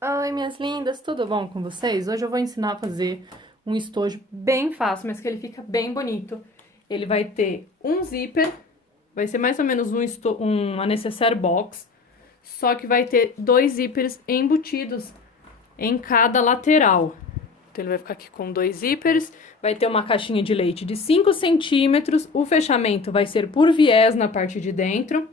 Oi, minhas lindas, tudo bom com vocês? Hoje eu vou ensinar a fazer um estojo bem fácil, mas que ele fica bem bonito. Ele vai ter um zíper, vai ser mais ou menos uma necessaire box, só que vai ter dois zíperes embutidos em cada lateral. Então ele vai ficar aqui com dois zíperes, vai ter uma caixinha de leite de 5 centímetros, o fechamento vai ser por viés na parte de dentro.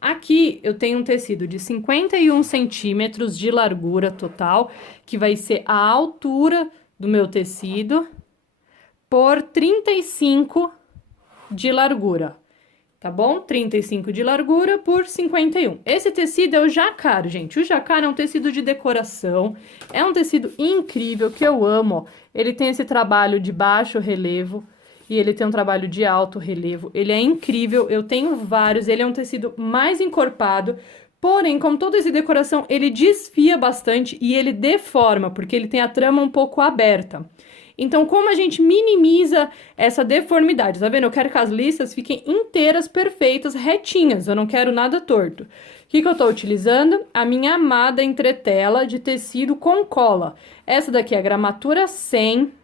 Aqui eu tenho um tecido de 51 centímetros de largura total, que vai ser a altura do meu tecido, por 35 de largura, tá bom? 35 de largura por 51. Esse tecido é o jacquard, gente. O jacquard é um tecido de decoração, é um tecido incrível que eu amo, ó. Ele tem esse trabalho de baixo relevo, e ele tem um trabalho de alto relevo. Ele é incrível, eu tenho vários, ele é um tecido mais encorpado, porém, como toda essa decoração, ele desfia bastante e ele deforma, porque ele tem a trama um pouco aberta. Então, como a gente minimiza essa deformidade? Tá vendo? Eu quero que as listas fiquem inteiras, perfeitas, retinhas, eu não quero nada torto. O que eu tô utilizando? A minha amada entretela de tecido com cola. Essa daqui é a gramatura 100,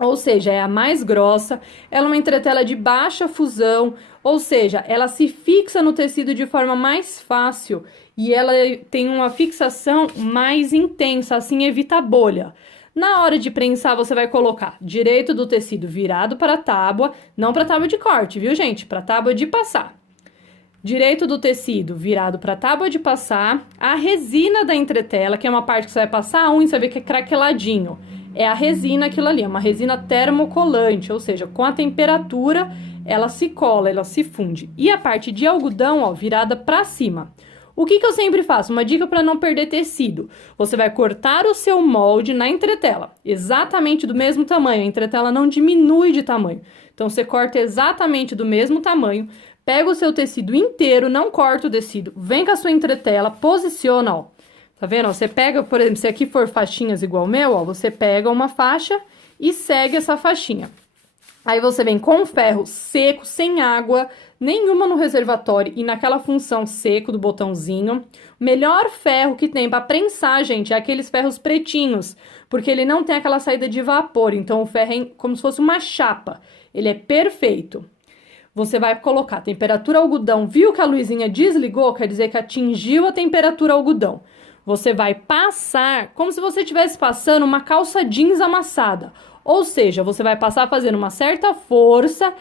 ou seja, é a mais grossa, ela é uma entretela de baixa fusão, ou seja, ela se fixa no tecido de forma mais fácil e ela tem uma fixação mais intensa, assim evita bolha. Na hora de prensar, você vai colocar direito do tecido virado para a tábua, não para a tábua de corte, viu, gente? Para a tábua de passar. Direito do tecido virado para a tábua de passar, a resina da entretela, que é uma parte que você vai passar a unha, você vai ver que é craqueladinho. É a resina aquilo ali, é uma resina termocolante, ou seja, com a temperatura ela se cola, ela se funde. E a parte de algodão, ó, virada para cima. O que eu sempre faço? Uma dica para não perder tecido. Você vai cortar o seu molde na entretela, exatamente do mesmo tamanho. A entretela não diminui de tamanho. Então, você corta exatamente do mesmo tamanho. Pega o seu tecido inteiro, não corta o tecido, vem com a sua entretela, posiciona, ó. Tá vendo? Você pega, por exemplo, se aqui for faixinhas igual o meu, ó, você pega uma faixa e segue essa faixinha. Aí você vem com o ferro seco, sem água nenhuma no reservatório e naquela função seco do botãozinho. O melhor ferro que tem para prensar, gente, é aqueles ferros pretinhos, porque ele não tem aquela saída de vapor, então o ferro é como se fosse uma chapa. Ele é perfeito. Você vai colocar temperatura algodão, viu que a luzinha desligou? Quer dizer que atingiu a temperatura algodão. Você vai passar como se você estivesse passando uma calça jeans amassada. Ou seja, você vai passar fazendo uma certa força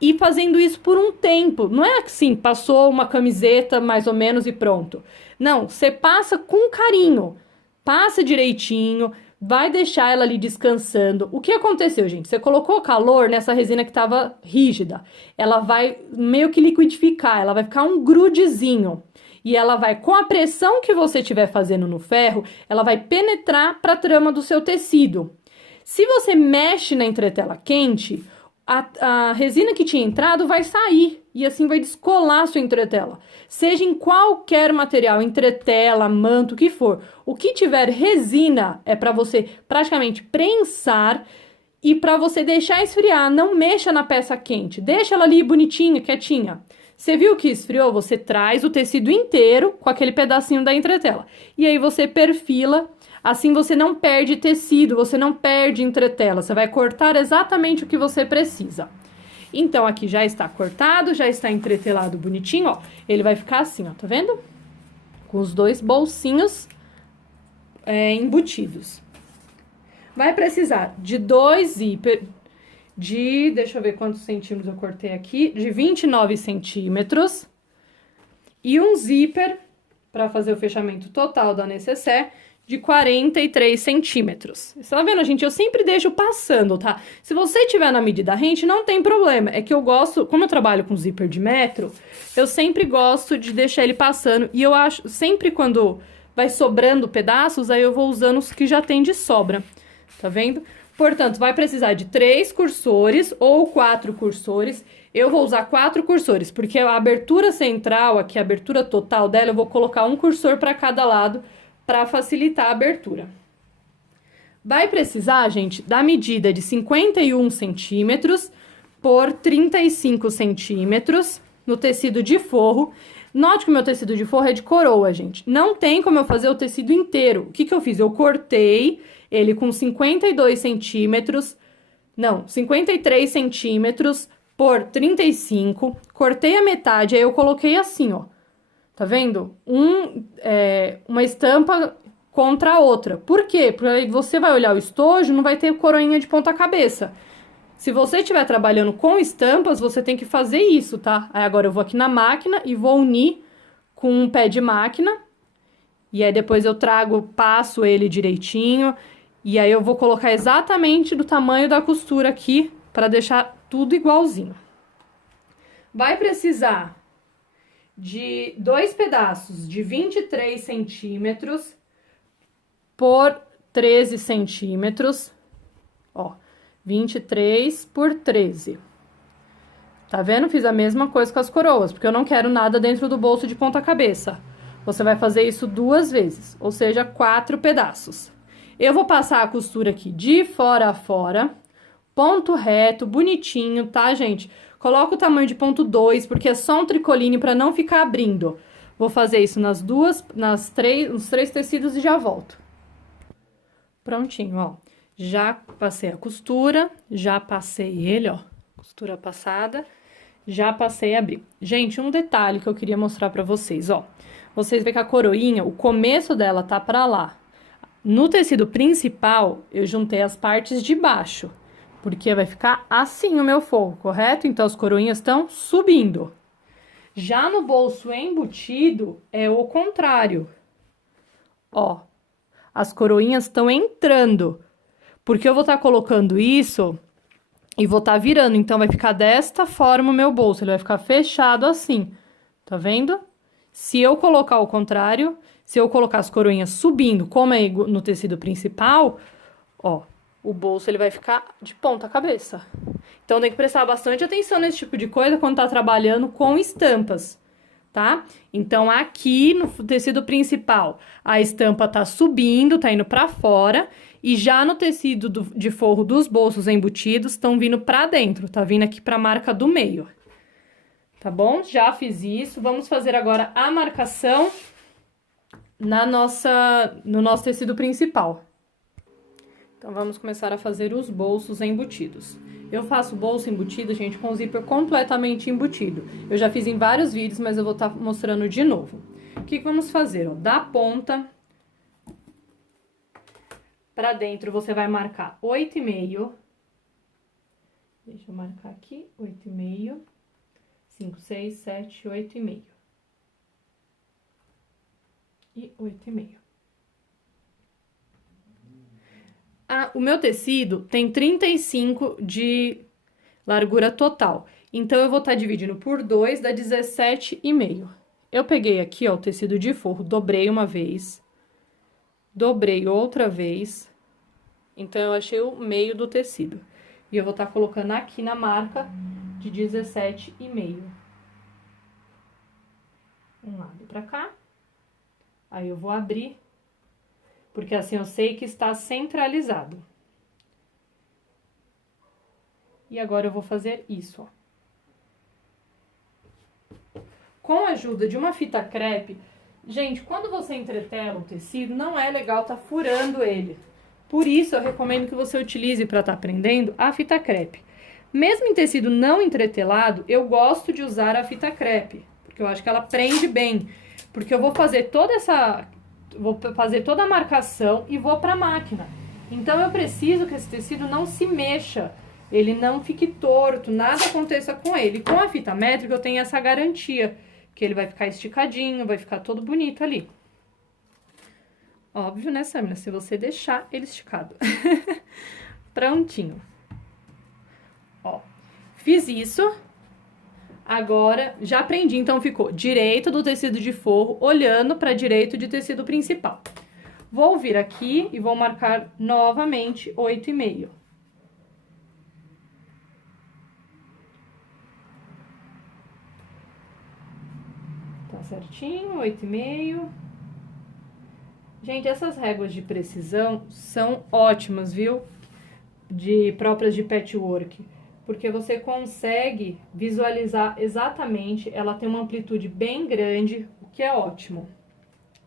e fazendo isso por um tempo. Não é assim, passou uma camiseta mais ou menos e pronto. Não, você passa com carinho. Passa direitinho, vai deixar ela ali descansando. O que aconteceu, gente? Você colocou calor nessa resina que estava rígida. Ela vai meio que liquidificar, ela vai ficar um grudezinho. E ela vai, com a pressão que você estiver fazendo no ferro, ela vai penetrar para a trama do seu tecido. Se você mexe na entretela quente, a resina que tinha entrado vai sair e assim vai descolar a sua entretela. Seja em qualquer material, entretela, manto, o que for. O que tiver resina é para você praticamente prensar e para você deixar esfriar. Não mexa na peça quente, deixa ela ali bonitinha, quietinha. Você viu que esfriou? Você traz o tecido inteiro com aquele pedacinho da entretela. E aí você perfila, assim você não perde tecido, você não perde entretela. Você vai cortar exatamente o que você precisa. Então, aqui já está cortado, já está entretelado bonitinho, ó. Ele vai ficar assim, ó, tá vendo? Com os dois bolsinhos embutidos. Vai precisar de dois zíper deixa eu ver quantos centímetros eu cortei aqui, de 29 centímetros. E um zíper, para fazer o fechamento total da necessaire, de 43 centímetros. Você tá vendo, gente? Eu sempre deixo passando, tá? Se você tiver na medida rente, não tem problema. É que eu gosto, como eu trabalho com zíper de metro, eu sempre gosto de deixar ele passando. E eu acho, sempre quando vai sobrando pedaços, aí eu vou usando os que já tem de sobra. Tá vendo? Portanto, vai precisar de 3 cursores ou 4 cursores. Eu vou usar 4 cursores, porque a abertura central, aqui a abertura total dela, eu vou colocar um cursor para cada lado, para facilitar a abertura. Vai precisar, gente, da medida de 51 centímetros por 35 centímetros no tecido de forro. Note que o meu tecido de forro é de coroa, gente. Não tem como eu fazer o tecido inteiro. O que que eu fiz? Eu cortei ele com 52 centímetros, não, 53 centímetros por 35. Cortei a metade, aí eu coloquei assim, ó. Tá vendo? Uma estampa contra a outra. Por quê? Porque aí você vai olhar o estojo, não vai ter coroinha de ponta cabeça. Se você estiver trabalhando com estampas, você tem que fazer isso, tá? Aí agora eu vou aqui na máquina e vou unir com um pé de máquina. E aí depois eu passo ele direitinho. E aí eu vou colocar exatamente do tamanho da costura aqui, para deixar tudo igualzinho. Vai precisar de 2 pedaços de 23 centímetros por 13 centímetros. Ó, 23 por 13. Tá vendo? Fiz a mesma coisa com as coroas, porque eu não quero nada dentro do bolso de ponta cabeça. Você vai fazer isso 2 vezes, ou seja, 4 pedaços. Eu vou passar a costura aqui de fora a fora, ponto reto, bonitinho, tá, gente? Coloca o tamanho de ponto 2, porque é só um tricoline para não ficar abrindo. Vou fazer isso nos 3 tecidos e já volto. Prontinho, ó. Já passei a costura, já passei ele, ó, costura passada, já passei a abrir. Gente, um detalhe que eu queria mostrar pra vocês, ó. Vocês veem que a coroinha, o começo dela tá pra lá. No tecido principal, eu juntei as partes de baixo, porque vai ficar assim o meu forro, correto? Então, as coroinhas estão subindo. Já no bolso embutido, é o contrário. Ó, as coroinhas estão entrando. Porque eu vou estar colocando isso e vou estar virando. Então, vai ficar desta forma o meu bolso. Ele vai ficar fechado assim. Tá vendo? Se eu colocar o contrário, se eu colocar as coroinhas subindo, como é no tecido principal, ó, o bolso ele vai ficar de ponta cabeça. Então, tem que prestar bastante atenção nesse tipo de coisa quando tá trabalhando com estampas, tá? Então, aqui no tecido principal, a estampa tá subindo, tá indo pra fora. E já no tecido de forro dos bolsos embutidos, estão vindo pra dentro, tá vindo aqui pra marca do meio. Tá bom? Já fiz isso. Vamos fazer agora a marcação no nosso tecido principal. Então, vamos começar a fazer os bolsos embutidos. Eu faço bolso embutido, gente, com o zíper completamente embutido. Eu já fiz em vários vídeos, mas eu vou estar mostrando de novo. O que vamos fazer? Ó, da ponta pra dentro, você vai marcar 8,5. Deixa eu marcar aqui, 8,5. 5, 6, 7, 8,5. E 8,5. O meu tecido tem 35 de largura total. Então, eu vou estar dividindo por 2, dá 17,5. Eu peguei aqui, ó, o tecido de forro, dobrei uma vez. Dobrei outra vez, então eu achei o meio do tecido. E eu vou estar colocando aqui na marca de 17,5. Um lado pra cá. Aí eu vou abrir, porque assim eu sei que está centralizado. E agora eu vou fazer isso, ó. Com a ajuda de uma fita crepe. Gente, quando você entretela o tecido, não é legal tá furando ele. Por isso, eu recomendo que você utilize para estar aprendendo a fita crepe. Mesmo em tecido não entretelado, eu gosto de usar a fita crepe, porque eu acho que ela prende bem. Porque eu vou fazer toda a marcação e vou para a máquina. Então, eu preciso que esse tecido não se mexa, ele não fique torto, nada aconteça com ele. Com a fita métrica, eu tenho essa garantia, que ele vai ficar esticadinho, vai ficar todo bonito ali. Óbvio, né, Samina? Se você deixar ele esticado. Prontinho. Ó, fiz isso. Agora, já prendi, então ficou direito do tecido de forro, olhando para direito de tecido principal. Vou vir aqui e vou marcar novamente 8,5. Certinho, 8,5. Gente, essas réguas de precisão são ótimas, viu? Próprias de patchwork. porque você consegue visualizar exatamente, ela tem uma amplitude bem grande, o que é ótimo.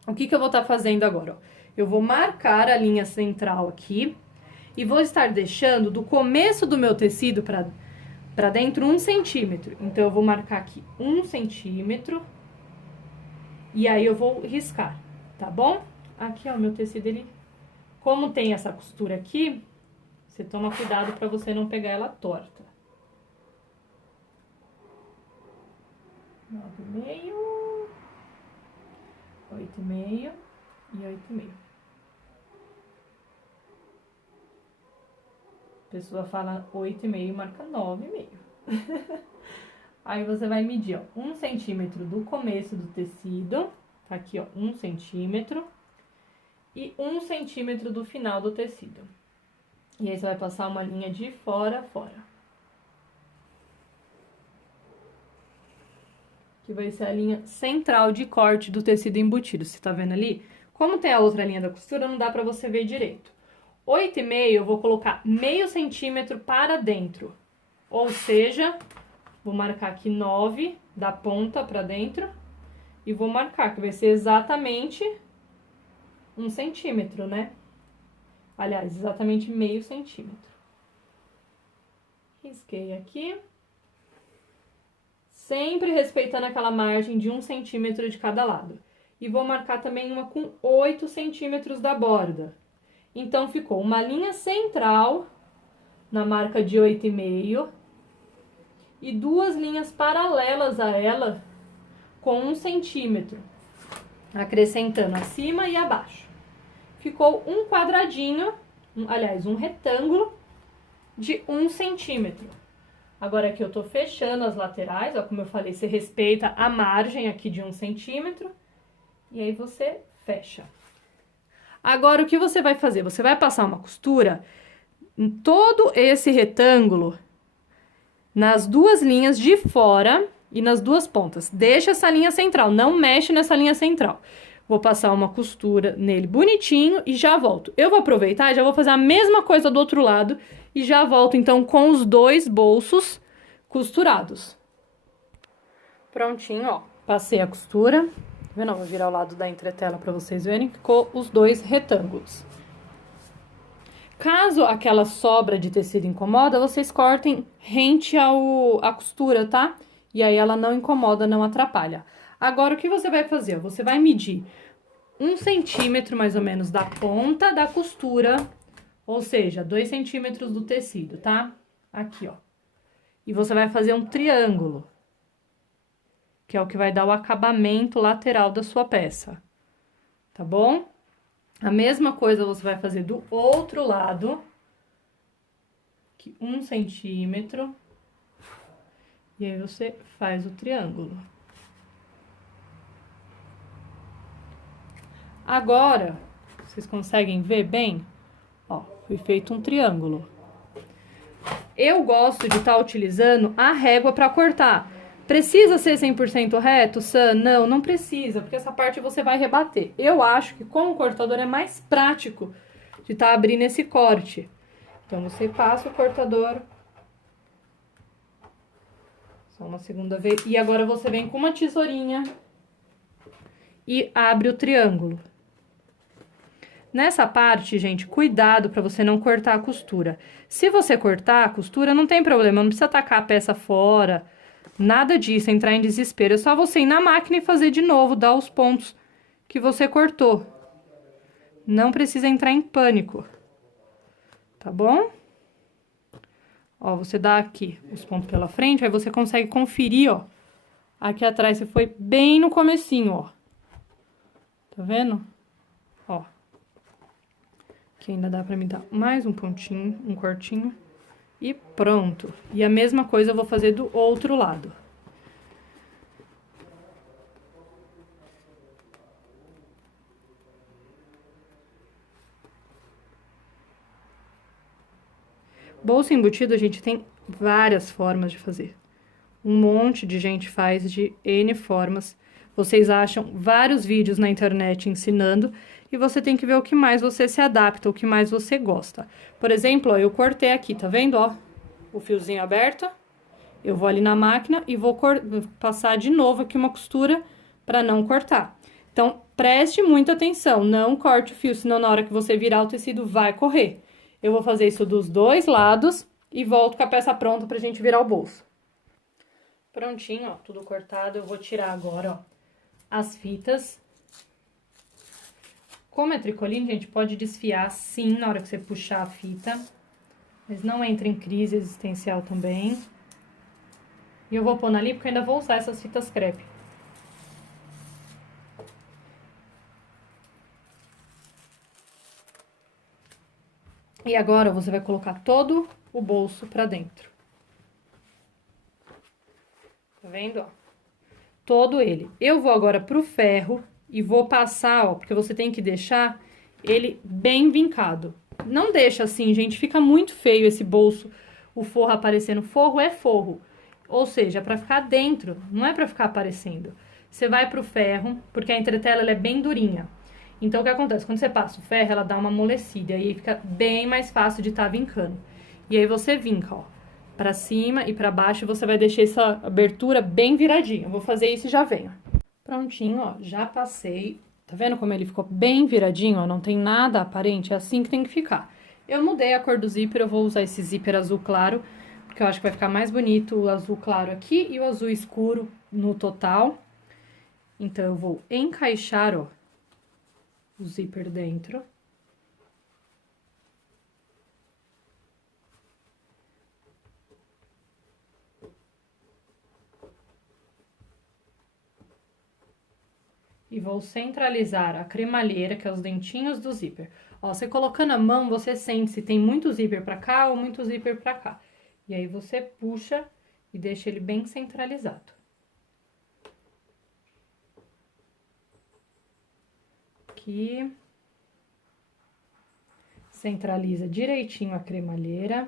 O que eu vou estar fazendo agora? Ó? Eu vou marcar a linha central aqui e vou estar deixando do começo do meu tecido para dentro 1 centímetro. Então, eu vou marcar aqui 1 centímetro e aí eu vou riscar, tá bom? Aqui, ó, meu tecido, ele... Como tem essa costura aqui, você toma cuidado para você não pegar ela torta. 9,5, 8,5 e 8,5. A pessoa fala 8,5 e marca 9,5. Aí você vai medir, ó, 1 centímetro do começo do tecido, tá aqui, ó, 1 centímetro, e 1 centímetro do final do tecido. E aí você vai passar uma linha de fora a fora. Que vai ser a linha central de corte do tecido embutido, você tá vendo ali? Como tem a outra linha da costura, não dá pra você ver direito. 8,5 eu vou colocar meio centímetro para dentro, ou seja, vou marcar aqui 9 da ponta pra dentro e vou marcar que vai ser exatamente 1 centímetro, né? Aliás, exatamente meio centímetro. Risquei aqui. Sempre respeitando aquela margem de 1 centímetro de cada lado. E vou marcar também uma com 8 centímetros da borda. Então, ficou uma linha central na marca de 8,5 e 2 linhas paralelas a ela com 1 centímetro, acrescentando acima e abaixo. Ficou um quadradinho, aliás, um retângulo de 1 centímetro. Agora aqui eu tô fechando as laterais, ó, como eu falei, você respeita a margem aqui de 1 centímetro e aí você fecha. Agora, o que você vai fazer? Você vai passar uma costura em todo esse retângulo, nas 2 linhas de fora e nas 2 pontas. Deixa essa linha central, não mexe nessa linha central. Vou passar uma costura nele bonitinho e já volto. Eu vou aproveitar e já vou fazer a mesma coisa do outro lado e já volto, então, com os 2 bolsos costurados. Prontinho, ó. Passei a costura. Tá vendo? Vou virar o lado da entretela pra vocês verem. Ficou os 2 retângulos. Caso aquela sobra de tecido incomoda, vocês cortem rente à costura, tá? E aí ela não incomoda, não atrapalha. Agora, o que você vai fazer? Você vai medir 1 centímetro, mais ou menos, da ponta da costura, ou seja, 2 centímetros do tecido, tá? Aqui, ó. E você vai fazer um triângulo, que é o que vai dar o acabamento lateral da sua peça, tá bom? A mesma coisa você vai fazer do outro lado, aqui, 1 centímetro, e aí você faz o triângulo. Agora, vocês conseguem ver bem? Ó, foi feito um triângulo. Eu gosto de estar utilizando a régua para cortar. Precisa ser 100% reto, Sam? Não, não precisa, porque essa parte você vai rebater. Eu acho que com o cortador é mais prático de estar abrindo esse corte. Então, você passa o cortador. Só uma segunda vez. E agora você vem com uma tesourinha e abre o triângulo. Nessa parte, gente, cuidado para você não cortar a costura. Se você cortar a costura, não tem problema, não precisa tacar a peça fora, nada disso, entrar em desespero. É só você ir na máquina e fazer de novo, dar os pontos que você cortou. Não precisa entrar em pânico, tá bom? Ó, você dá aqui os pontos pela frente, aí você consegue conferir, ó. Aqui atrás você foi bem no comecinho, ó. Tá vendo? Ó. Que ainda dá pra me dar mais um pontinho, um cortinho. E pronto. E a mesma coisa eu vou fazer do outro lado. Bolsa embutida, a gente tem várias formas de fazer. Um monte de gente faz de N formas. Vocês acham vários vídeos na internet ensinando e você tem que ver o que mais você se adapta, o que mais você gosta. Por exemplo, ó, eu cortei aqui, tá vendo, ó? o fiozinho aberto, eu vou ali na máquina e vou passar de novo aqui uma costura para não cortar. Então, preste muita atenção, não corte o fio, senão na hora que você virar o tecido vai correr. Eu vou fazer isso dos dois lados e volto com a peça pronta pra gente virar o bolso. Prontinho, ó, tudo cortado, eu vou tirar agora, ó, as fitas. Como é tricoline, gente, pode desfiar sim na hora que você puxar a fita, mas não entra em crise existencial também. E eu vou pôr ali porque eu ainda vou usar essas fitas crepe. E agora você vai colocar todo o bolso pra dentro. Tá vendo, ó? Todo ele. Eu vou agora pro ferro e vou passar, ó, porque você tem que deixar ele bem vincado. Não deixa assim, gente, fica muito feio esse bolso, o forro aparecendo. Forro é forro, ou seja, pra ficar dentro, não é pra ficar aparecendo. Você vai pro ferro, porque a entretela ela é bem durinha. Então, o que acontece? Quando você passa o ferro, ela dá uma amolecida, e aí fica bem mais fácil de estar vincando. E aí você vinca, ó, pra cima e pra baixo, e você vai deixar essa abertura bem viradinha. Eu vou fazer isso e já venho. Prontinho, ó, já passei. Tá vendo como ele ficou bem viradinho, ó? Não tem nada aparente, é assim que tem que ficar. Eu mudei a cor do zíper, eu vou usar esse zíper azul claro, porque eu acho que vai ficar mais bonito o azul claro aqui e o azul escuro no total. Então, eu vou encaixar, ó, o zíper dentro. E vou centralizar a cremalheira, que é os dentinhos do zíper. Ó, você colocando a mão, você sente se tem muito zíper pra cá ou muito zíper pra cá. E aí, você puxa e deixa ele bem centralizado. Aqui. Centraliza direitinho a cremalheira.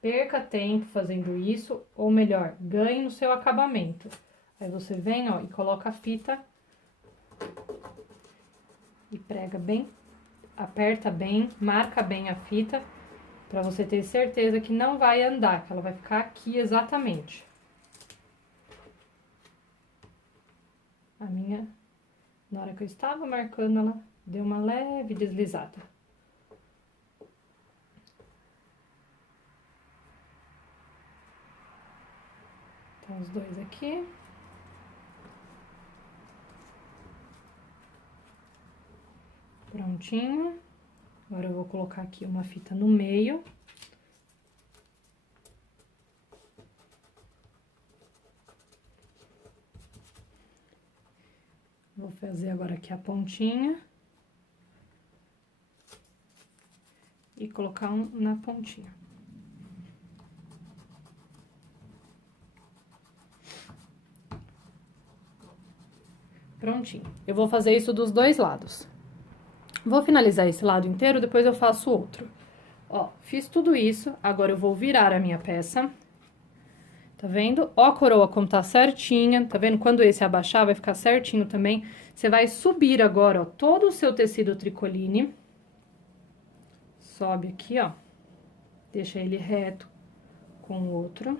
Perca tempo fazendo isso, ou melhor, ganhe no seu acabamento. Aí você vem, ó, e coloca a fita e prega bem, aperta bem, marca bem a fita, pra você ter certeza que não vai andar, que ela vai ficar aqui exatamente. A minha, na hora que eu estava marcando, ela deu uma leve deslizada. Então, os dois aqui. Prontinho. Agora, eu vou colocar aqui uma fita no meio. Vou fazer agora aqui a pontinha. E colocar um na pontinha. Prontinho. Eu vou fazer isso dos dois lados. Vou finalizar esse lado inteiro, depois eu faço o outro. Ó, fiz tudo isso, agora eu vou virar a minha peça. Tá vendo? Ó a coroa como tá certinha, tá vendo? Quando esse abaixar, vai ficar certinho também. Você vai subir agora, ó, todo o seu tecido tricoline. Sobe aqui, ó. Deixa ele reto com o outro.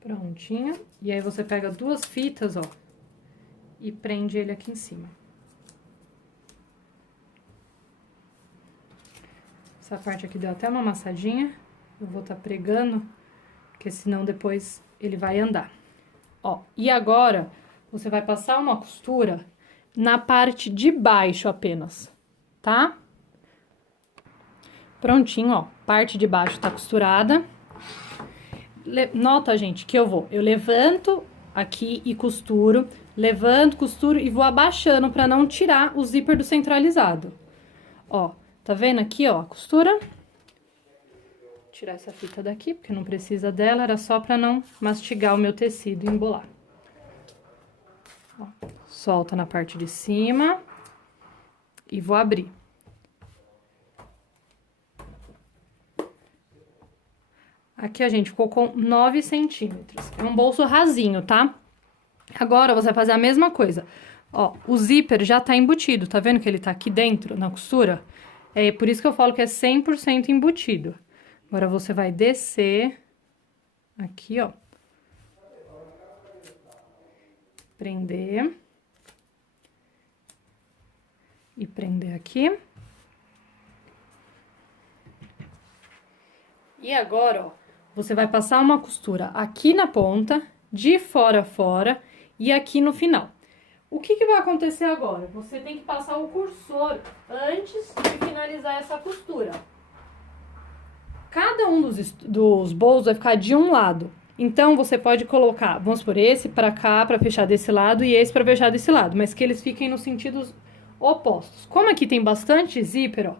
Prontinho. E aí, você pega duas fitas, ó, e prende ele aqui em cima. Essa parte aqui deu até uma amassadinha. Eu vou tá pregando, porque senão depois ele vai andar. Ó, e agora, você vai passar uma costura na parte de baixo apenas, tá? Prontinho, ó, parte de baixo tá costurada. Nota, gente, que eu levanto aqui e costuro, levanto, costuro e vou abaixando pra não tirar o zíper do centralizado. Ó, tá vendo aqui, ó, a costura? Vou tirar essa fita daqui, porque não precisa dela, era só pra não mastigar o meu tecido e embolar. Ó, solta na parte de cima e vou abrir. Aqui a gente ficou com 9 centímetros. É um bolso rasinho, tá? Agora, você vai fazer a mesma coisa. Ó, o zíper já tá embutido, tá vendo que ele tá aqui dentro, na costura? É por isso que eu falo que é 100% embutido. Agora, você vai descer aqui, ó. Prender. E prender aqui. E agora, ó, você vai passar uma costura aqui na ponta, de fora a fora e aqui no final. O que vai acontecer agora? Você tem que passar o cursor antes de finalizar essa costura. Cada um dos bolsos vai ficar de um lado. Então, você pode colocar, vamos supor, esse pra cá, pra fechar desse lado, e esse pra fechar desse lado. Mas que eles fiquem nos sentidos opostos. Como aqui tem bastante zíper, ó,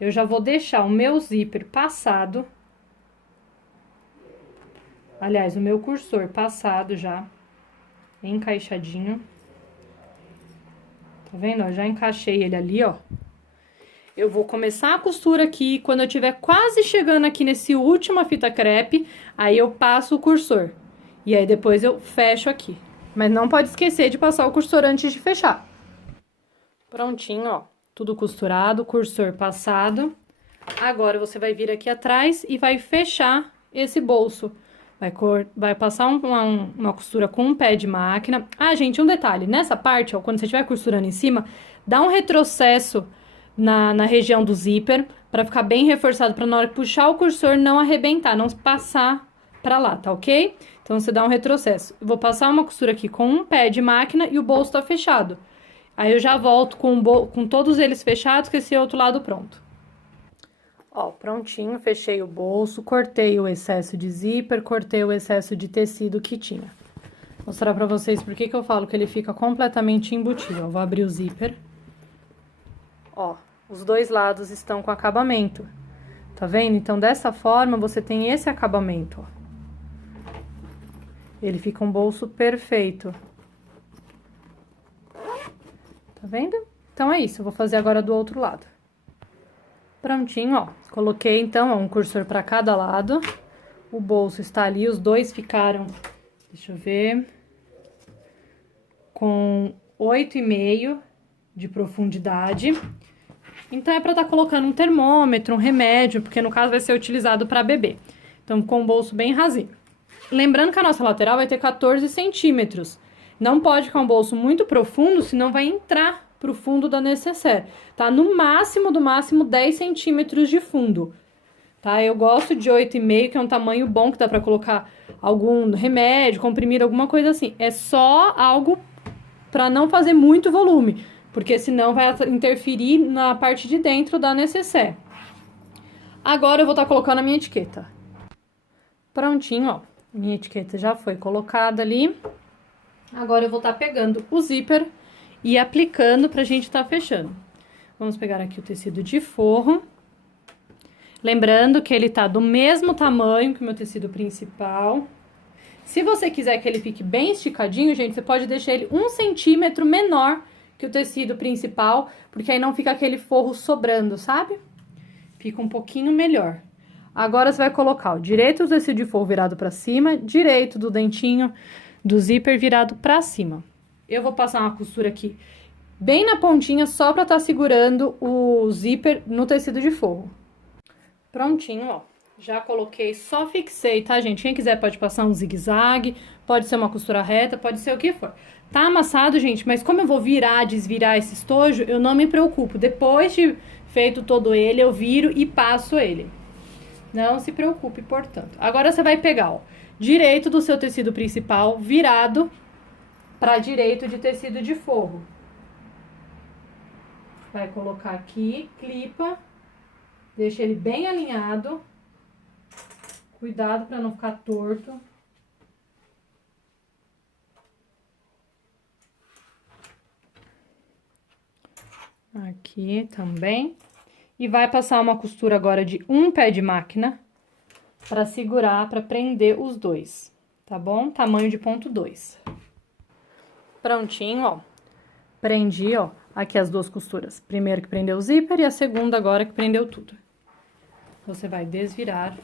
eu já vou deixar o meu zíper passado. Aliás, o meu cursor passado já, encaixadinho. Tá vendo? Eu já encaixei ele ali, ó. Eu vou começar a costura aqui, quando eu estiver quase chegando aqui nesse última fita crepe, aí eu passo o cursor. E aí depois eu fecho aqui. Mas não pode esquecer de passar o cursor antes de fechar. Prontinho, ó. Tudo costurado, cursor passado. Agora você vai vir aqui atrás e vai fechar esse bolso. Vai passar uma costura com um pé de máquina. Ah, gente, um detalhe. Nessa parte, ó, quando você estiver costurando em cima, dá um retrocesso na região do zíper, pra ficar bem reforçado, pra na hora que puxar o cursor não arrebentar, não passar pra lá, tá ok? Então, você dá um retrocesso. Eu vou passar uma costura aqui com um pé de máquina e o bolso tá fechado. Aí, eu já volto com todos eles fechados, com esse outro lado pronto. Ó, prontinho, fechei o bolso, cortei o excesso de zíper, cortei o excesso de tecido que tinha. Vou mostrar pra vocês por que eu falo que ele fica completamente embutido. Ó, vou abrir o zíper. Ó, os dois lados estão com acabamento. Tá vendo? Então, dessa forma, você tem esse acabamento, ó. Ele fica um bolso perfeito. Tá vendo? Então, é isso. Eu vou fazer agora do outro lado. Prontinho, ó. Coloquei, então, ó, um cursor pra cada lado. O bolso está ali, os dois ficaram, deixa eu ver, com 8,5 de profundidade. Então, é pra estar colocando um termômetro, um remédio, porque no caso vai ser utilizado pra bebê. Então, com o bolso bem rasinho. Lembrando que a nossa lateral vai ter 14 centímetros. Não pode ficar um bolso muito profundo, senão vai entrar pro fundo da necessaire, tá? No máximo, do máximo, 10 centímetros de fundo, tá? Eu gosto de 8,5, que é um tamanho bom, que dá pra colocar algum remédio, comprimir, alguma coisa assim. É só algo pra não fazer muito volume, porque senão vai interferir na parte de dentro da necessaire. Agora eu vou estar colocando a minha etiqueta. Prontinho, ó. Minha etiqueta já foi colocada ali. Agora eu vou estar pegando o zíper e aplicando pra gente tá fechando. Vamos pegar aqui o tecido de forro. Lembrando que ele tá do mesmo tamanho que o meu tecido principal. Se você quiser que ele fique bem esticadinho, gente, você pode deixar ele 1 centímetro menor que o tecido principal, porque aí não fica aquele forro sobrando, sabe? Fica um pouquinho melhor. Agora, você vai colocar o direito do tecido de forro virado pra cima, direito do dentinho do zíper virado pra cima. Eu vou passar uma costura aqui bem na pontinha, só pra tá segurando o zíper no tecido de forro. Prontinho, ó. Já coloquei, só fixei, tá, gente? Quem quiser pode passar um zigue-zague, pode ser uma costura reta, pode ser o que for. Tá amassado, gente, mas como eu vou virar, desvirar esse estojo, eu não me preocupo. Depois de feito todo ele, eu viro e passo ele. Não se preocupe, portanto. Agora, você vai pegar, ó, direito do seu tecido principal, virado para direito de tecido de forro. Vai colocar aqui, clipa, deixa ele bem alinhado. Cuidado para não ficar torto. Aqui também. E vai passar uma costura agora de um pé de máquina para segurar, para prender os dois, tá bom? Tamanho de ponto 2. Prontinho, ó. Prendi, ó, aqui as duas costuras. Primeiro que prendeu o zíper e a segunda agora que prendeu tudo. Você vai desvirar.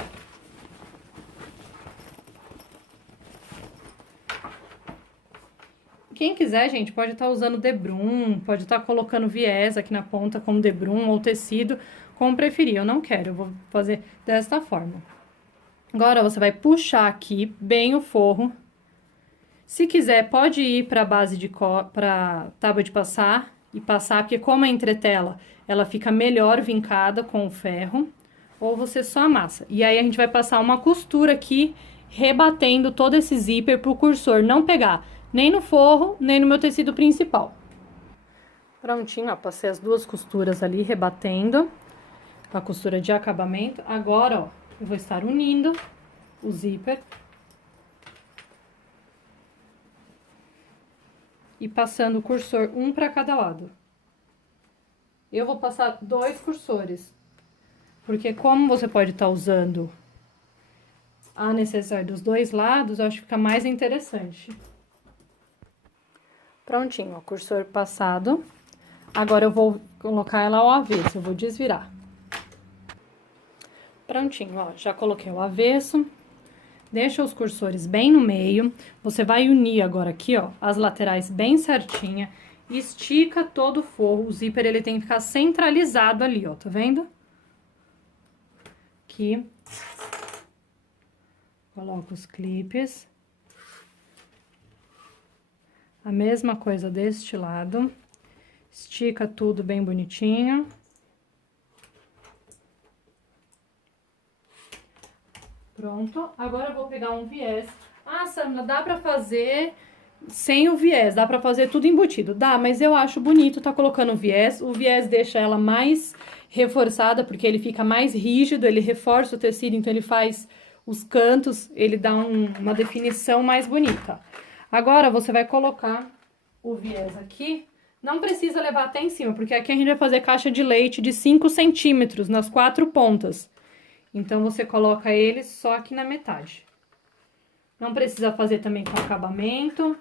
Quem quiser, gente, pode estar usando debrum, pode estar colocando viés aqui na ponta como debrum ou tecido, como preferir. Eu não quero, eu vou fazer desta forma. Agora, você vai puxar aqui bem o forro. Se quiser, pode ir para a base de para tábua de passar e passar, porque como é entretela, ela fica melhor vincada com o ferro. Ou você só amassa. E aí, a gente vai passar uma costura aqui, rebatendo todo esse zíper pro cursor não pegar nem no forro, nem no meu tecido principal. Prontinho, ó, passei as duas costuras ali, rebatendo a costura de acabamento. Agora, ó, eu vou estar unindo o zíper e passando o cursor um para cada lado. Eu vou passar 2 cursores, porque como você pode estar usando a necessaire dos 2 lados, eu acho que fica mais interessante. Prontinho, ó, cursor passado. Agora eu vou colocar ela ao avesso, eu vou desvirar. Prontinho, ó, já coloquei o avesso. Deixa os cursores bem no meio. Você vai unir agora aqui, ó, as laterais bem certinha. Estica todo o forro. O zíper, ele tem que ficar centralizado ali, ó, tá vendo? Aqui. Coloco os clipes. A mesma coisa deste lado. Estica tudo bem bonitinho. Pronto. Agora eu vou pegar um viés. Ah, Sandra, dá pra fazer sem o viés, dá pra fazer tudo embutido. Dá, mas eu acho bonito tá colocando o viés. O viés deixa ela mais reforçada, porque ele fica mais rígido, ele reforça o tecido, então ele faz os cantos, ele dá uma definição mais bonita. Agora, você vai colocar o viés aqui. Não precisa levar até em cima, porque aqui a gente vai fazer caixa de leite de 5 centímetros nas 4 pontas. Então, você coloca ele só aqui na metade. Não precisa fazer também com acabamento.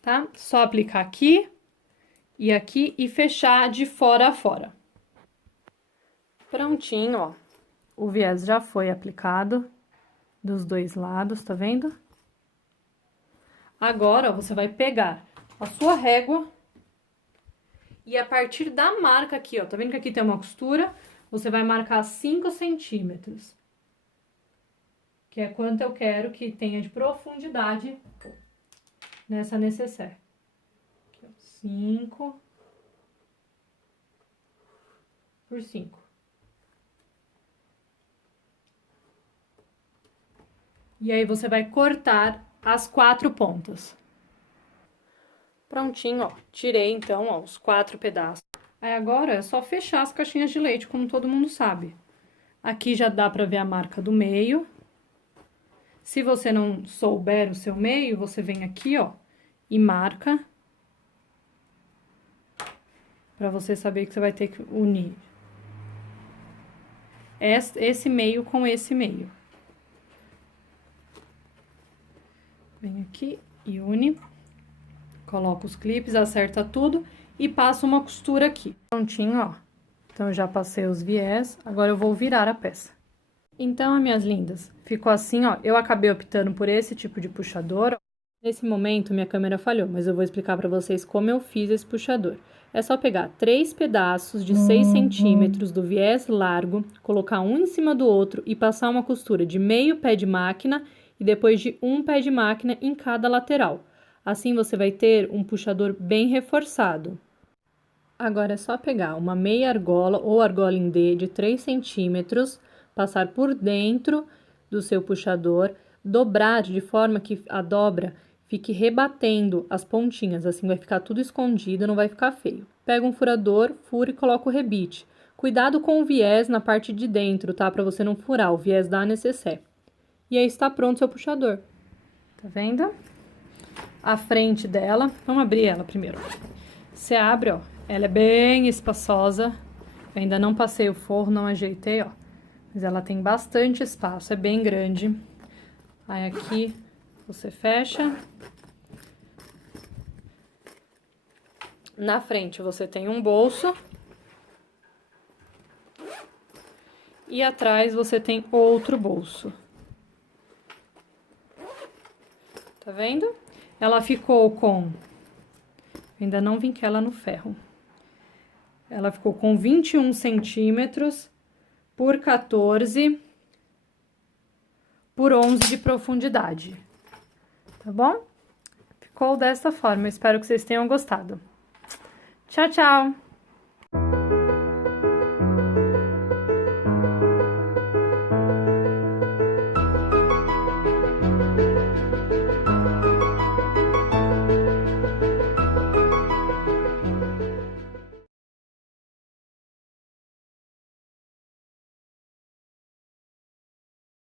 Tá? Só aplicar aqui e fechar de fora a fora. Prontinho, ó. O viés já foi aplicado dos 2 lados, tá vendo? Agora, ó, você vai pegar a sua régua e a partir da marca aqui, ó, tá vendo que aqui tem uma costura? Você vai marcar 5 centímetros. Que é quanto eu quero que tenha de profundidade nessa necessaire. Aqui, ó, 5 por 5. E aí, você vai cortar as 4 pontas. Prontinho, ó. Tirei, então, ó, os 4 pedaços. Aí, agora, é só fechar as caixinhas de leite, como todo mundo sabe. Aqui já dá pra ver a marca do meio. Se você não souber o seu meio, você vem aqui, ó, e marca. Pra você saber que você vai ter que unir esse meio com esse meio. Vem aqui e une. Coloca os clipes, acerta tudo e passa uma costura aqui. Prontinho, ó. Então, eu já passei os viés, agora eu vou virar a peça. Então, minhas lindas, ficou assim, ó. Eu acabei optando por esse tipo de puxador. Nesse momento, minha câmera falhou, mas eu vou explicar pra vocês como eu fiz esse puxador. É só pegar 3 pedaços de 6 centímetros do viés largo, colocar um em cima do outro e passar uma costura de meio pé de máquina e depois de um pé de máquina em cada lateral. Assim, você vai ter um puxador bem reforçado. Agora, é só pegar uma meia argola ou argola em D de 3 centímetros, passar por dentro do seu puxador, dobrar de forma que a dobra fique rebatendo as pontinhas, assim vai ficar tudo escondido, não vai ficar feio. Pega um furador, fura e coloca o rebite. Cuidado com o viés na parte de dentro, tá? Pra você não furar o viés da necessaire. E aí, está pronto o seu puxador. Tá vendo? A frente dela, vamos abrir ela primeiro. Você abre, ó, ela é bem espaçosa. Eu ainda não passei o forro, não ajeitei, ó. Mas ela tem bastante espaço, é bem grande. Aí aqui você fecha. Na frente você tem um bolso. E atrás você tem outro bolso. Tá vendo? Ela ficou com... Ainda não vinquei ela no ferro. Ela ficou com 21 centímetros por 14 por 11 de profundidade. Tá bom? Ficou dessa forma. Eu espero que vocês tenham gostado. Tchau, tchau!